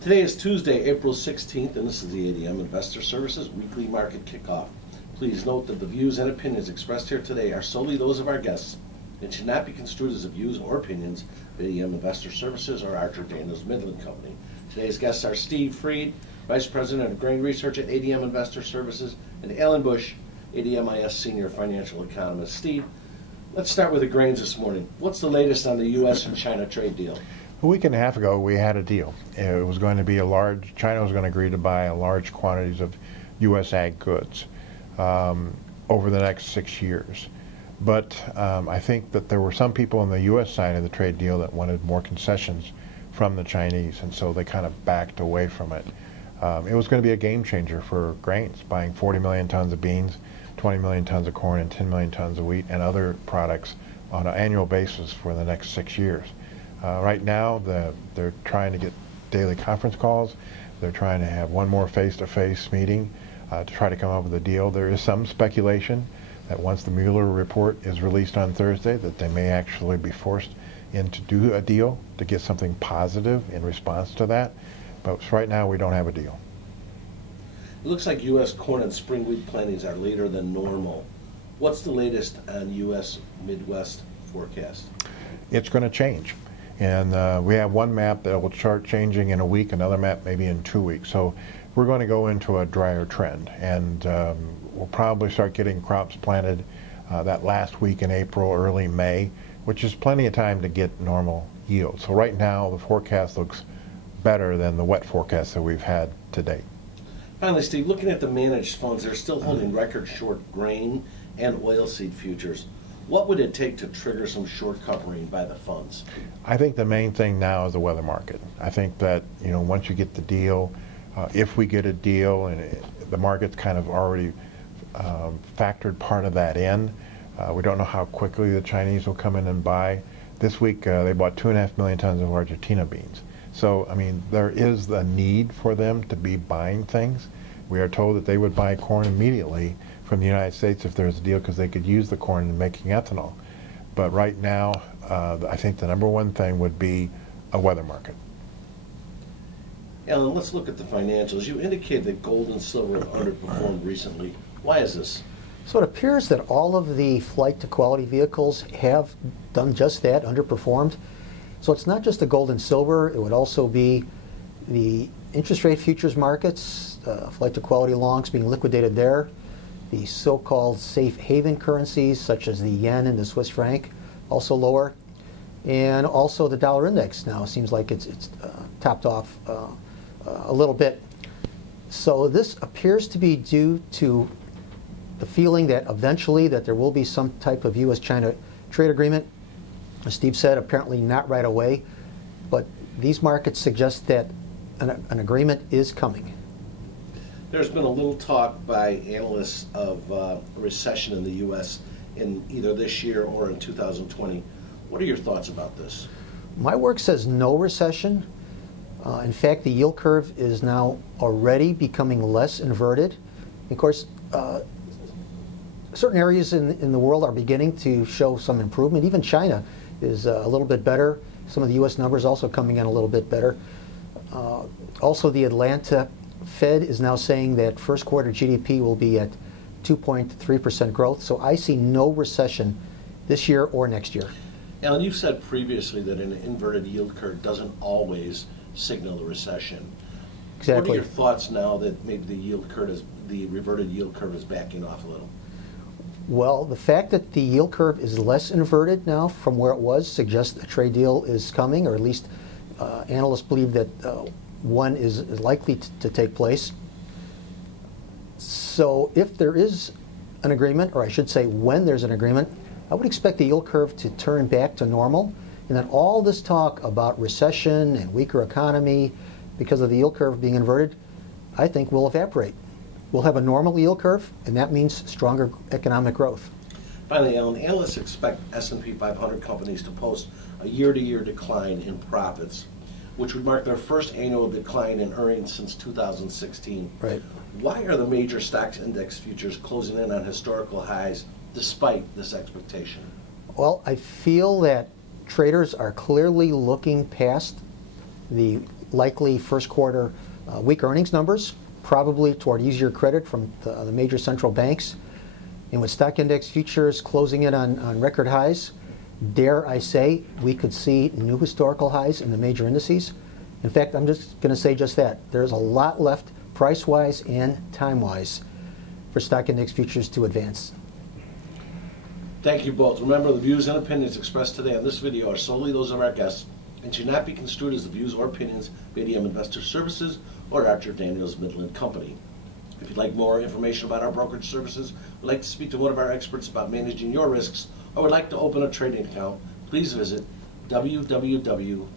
Today is Tuesday, April 16th, and this is the ADM Investor Services Weekly Market Kickoff. Please note that the views and opinions expressed here today are solely those of our guests and should not be construed as the views or opinions of ADM Investor Services or Archer Daniels Midland Company. Today's guests are Steve Freed, Vice President of Grain Research at ADM Investor Services, and Alan Bush, ADMIS Senior Financial Economist. Steve, let's start with the grains this morning. What's the latest on the U.S. and China trade deal? A week and a half ago, we had a deal. It was going to be China was going to agree to buy large quantities of U.S. ag goods over the next 6 years. But I think that there were some people on the U.S. side of the trade deal that wanted more concessions from the Chinese, and so they kind of backed away from it. It was going to be a game changer for grains, buying 40 million tons of beans, 20 million tons of corn, and 10 million tons of wheat and other products on an annual basis for the next 6 years. Right now, they're trying to get daily conference calls. They're trying to have one more face-to-face meeting to try to come up with a deal. There is some speculation that once the Mueller report is released on Thursday, that they may actually be forced in to do a deal to get something positive in response to that. But right now, we don't have a deal. It looks like U.S. corn and spring wheat plantings are later than normal. What's the latest on U.S. Midwest forecast? It's going to change. And we have one map that will start changing in a week, another map maybe in 2 weeks. So we're going to go into a drier trend, and we'll probably start getting crops planted that last week in April, early May, which is plenty of time to get normal yield. So right now the forecast looks better than the wet forecast that we've had to date. Finally, Steve, looking at the managed funds, they're still holding record short grain and oilseed futures. What would it take to trigger some short covering by the funds? I think the main thing now is the weather market. I think that, you know, once you get the deal, if we get a deal, and the market's kind of already factored part of that in. We don't know how quickly the Chinese will come in and buy. This week they bought 2.5 million tons of Argentina beans. So, I mean, there is the need for them to be buying things. We are told that they would buy corn immediately from the United States if there's a deal, because they could use the corn in making ethanol. But right now, I think the number one thing would be a weather market. Alan, let's look at the financials. You indicated that gold and silver have underperformed recently. Why is this? So it appears that all of the flight to quality vehicles have done just that, underperformed. So it's not just the gold and silver, it would also be the interest rate futures markets, flight to quality longs being liquidated there, the so-called safe haven currencies such as the yen and the Swiss franc, also lower, and also the dollar index now seems like it's topped off a little bit. So this appears to be due to the feeling that eventually that there will be some type of U.S.-China trade agreement. As Steve said, apparently not right away, but these markets suggest that an agreement is coming. There's been a little talk by analysts of a recession in the U.S. in either this year or in 2020. What are your thoughts about this? My work says no recession. In fact, the yield curve is now already becoming less inverted. Of course, certain areas in the world are beginning to show some improvement. Even China is a little bit better. Some of the U.S. numbers also coming in a little bit better. Also, the Atlanta Fed is now saying that first quarter GDP will be at 2.3% growth. So I see no recession this year or next year. Alan, you've said previously that an inverted yield curve doesn't always signal a recession. Exactly. What are your thoughts now that maybe the reverted yield curve is backing off a little? Well, the fact that the yield curve is less inverted now from where it was suggests a trade deal is coming, or at least analysts believe that one is likely to take place. So if there is an agreement, or I should say when there's an agreement, I would expect the yield curve to turn back to normal, and then all this talk about recession and weaker economy because of the yield curve being inverted, I think will evaporate. We'll have a normal yield curve, and that means stronger economic growth. Finally, Alan, analysts expect S&P 500 companies to post a year-to-year decline in profits, which would mark their first annual decline in earnings since 2016. Right. Why are the major stocks index futures closing in on historical highs despite this expectation? Well, I feel that traders are clearly looking past the likely first quarter weak earnings numbers, probably toward easier credit from the major central banks. And with stock index futures closing in on record highs, dare I say, we could see new historical highs in the major indices. In fact, I'm just going to say just that. There's a lot left, price-wise and time-wise, for stock index futures to advance. Thank you both. Remember, the views and opinions expressed today on this video are solely those of our guests and should not be construed as the views or opinions of ADM Investor Services or Archer Daniels Midland Company. If you'd like more information about our brokerage services, would like to speak to one of our experts about managing your risks, or would like to open a trading account, please visit www.admis.com.